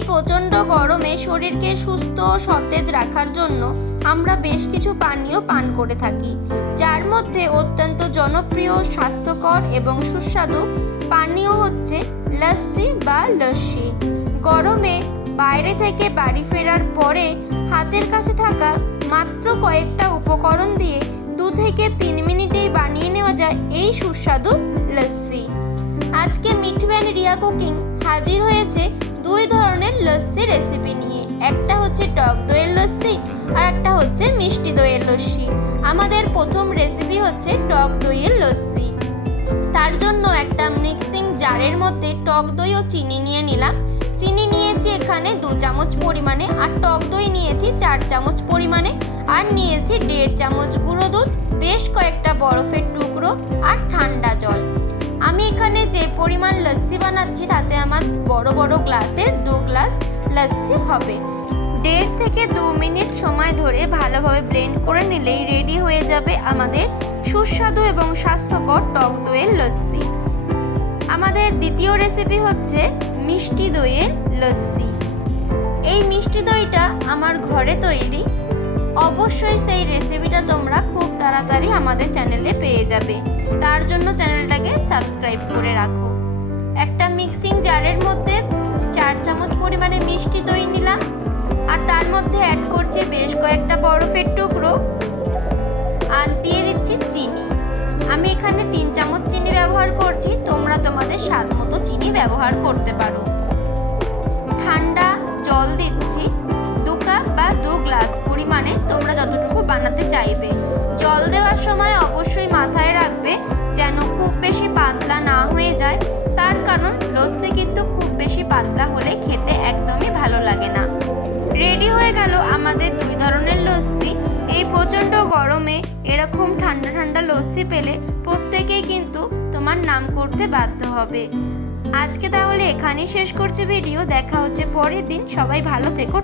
এই প্রচণ্ড গরমে শরীরকে সুস্থ ও সতেজ রাখার জন্য আমরা বেশ কিছু পানীয় পান করে থাকি। যার মধ্যে অত্যন্ত জনপ্রিয়, স্বাস্থ্যকর এবং সুস্বাদু পানীয় হচ্ছে লস্যি বা লস্যি। গরমে বাইরে থেকে বাড়ি ফেরার পরে হাতের কাছে থাকা মাত্র কয়েকটা উপকরণ দিয়ে দু থেকে তিন মিনিটেই বানিয়ে নেওয়া যায় এই সুস্বাদু লস্যি। আজকে মিঠব্যান রিয়া কুকিং হাজির হয়েছে লস্যি রেসিপি নিয়ে, একটা হচ্ছে টক দইয়ের লস্যি আর একটা হচ্ছে মিষ্টি দইয়ের লস্যি। আমাদের প্রথম রেসিপি হচ্ছে টক দইয়ের লস্যি। তার জন্য একটা মিক্সিং জারের মধ্যে টক দই ও চিনি নিয়ে নিলাম। চিনি নিয়েছি এখানে দু চামচ পরিমাণে আর টক দই নিয়েছি চার চামচ পরিমাণে। আর নিয়েছি দেড় চামচ গুঁড়ো দুধ, বেশ কয়েকটা বরফের টুকরো আর ঠান্ডা জল। আমি এখানে যে পরিমাণ লস্যি বানাচ্ছি তাতে আমার বড় বড় গ্লাসের দু লস্যি হবে। দেড় থেকে দু মিনিট সময় ধরে ভালোভাবে ব্লেন্ড করে নিলেই রেডি হয়ে যাবে আমাদের সুস্বাদু এবং স্বাস্থ্যকর টক দইয়ের লস্যি আমাদের দ্বিতীয় রেসিপি হচ্ছে মিষ্টি দইয়ের লস্যি এই মিষ্টি দইটা আমার ঘরে তৈরি। অবশ্যই সেই রেসিপিটা তোমরা খুব তাড়াতাড়ি আমাদের চ্যানেলে পেয়ে যাবে। তার জন্য চ্যানেলটাকে সাবস্ক্রাইব করে রাখো। একটা মিক্সিং জারের মধ্যে চার চামচ মধ্যে অ্যাড করছি বেশ কয়েকটা বরফের টুকরো। আর দিয়ে দিচ্ছি চিনি। আমি এখানে তিন চামচ চিনি ব্যবহার করছি, তোমরা তোমাদের স্বাদ মতো চিনি ব্যবহার করতে পারো। ঠান্ডা জল দিচ্ছি, দু কাপ বা দু গ্লাস পরিমাণে তোমরা যতটুকু বানাতে চাইবে। জল দেওয়ার সময় অবশ্যই মাথায় রাখবে যেন খুব বেশি পাতলা না হয়ে যায়। তার কারণ লস্যি কিন্তু খুব বেশি পাতলা হলে খেতে আমাদের দুই ধরনের লস্যি। এই প্রচণ্ড গরমে এরকম ঠান্ডা ঠান্ডা লস্যি পেলে প্রত্যেকেই কিন্তু তোমার নাম করতে বাধ্য হবে। আজকে তাহলে এখানেই শেষ করছি ভিডিও। দেখা হচ্ছে পরের দিন। সবাই ভালো থেকো।